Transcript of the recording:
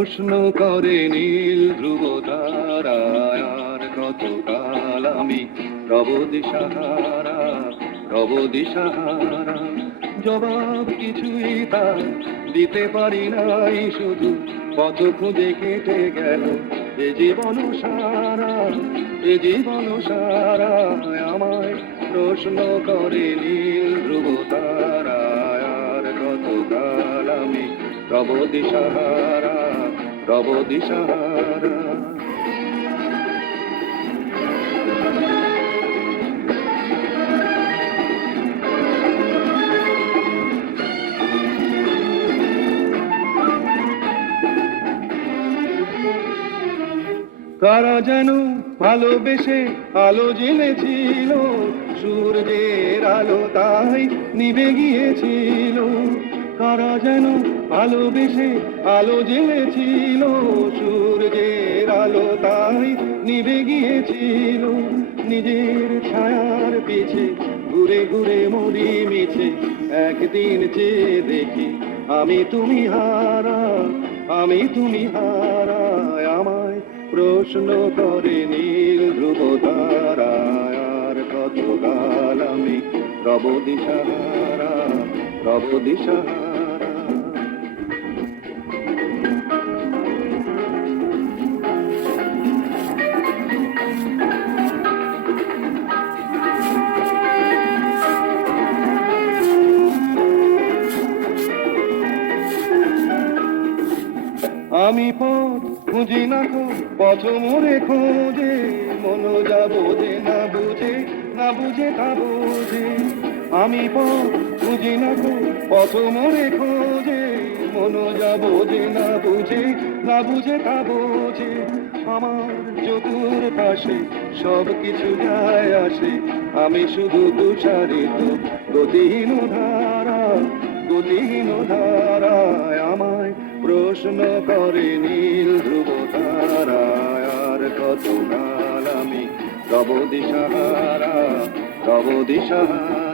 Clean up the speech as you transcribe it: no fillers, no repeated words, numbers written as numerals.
প্রশ্ন করে নীল ধ্রুব তারায়, আর কতকাল আমি রব দিশাহারা, রব দিশাহারা। জবাব কিছুই তার দিতে পারি নাই, শুধু পথ খুঁজে কেটে গেল এ জীবন সারা, এ জীবন সারা। আমায় প্রশ্ন করে নীল ধ্রুব তারায়, আর কতকাল আমি রব দিশাহারা, রব দিশাহারা। কারা যেন ভালোবেসে আলো জ্বেলেছিল, সূর্যের আলো তাই নিভে গিয়েছিল। কারা যেন ভালোবেসে আলো জ্বেলেছিল, সূর্যের আলো তাই নিভে গিয়েছিল। নিজের ছায়ার পিছে ঘুরে ঘুরে মরি মিছে, একদিন চেয়ে দেখি আমি তুমি হারা, আমি তুমি হারা। আমায় প্রশ্ন করে নীল ধ্রুব তারায়, আর কতকাল আমি রব দিশাহারা, রব দিশাহারা। আমি পথ খুঁজি না কো পথ মোরে খোঁজে, মন যাব যে না বুঝে, না বুঝে তা বোঝে। আমি পথ খুঁজি না কো পথ মোরে খোঁজে, মন যাব যে না বুঝে, না বুঝে তা বোঝে। আমার চতুর পাশে সব কিছু যায় আসে, আমি শুধু তুষারিত গতিহীন ধারা, গতিহীন ধারায়। আমায় প্রশ্ন করে নীল ধ্রুব তারায়, আর কতকাল আমি রব দিশাহারা, রব দিশাহারা।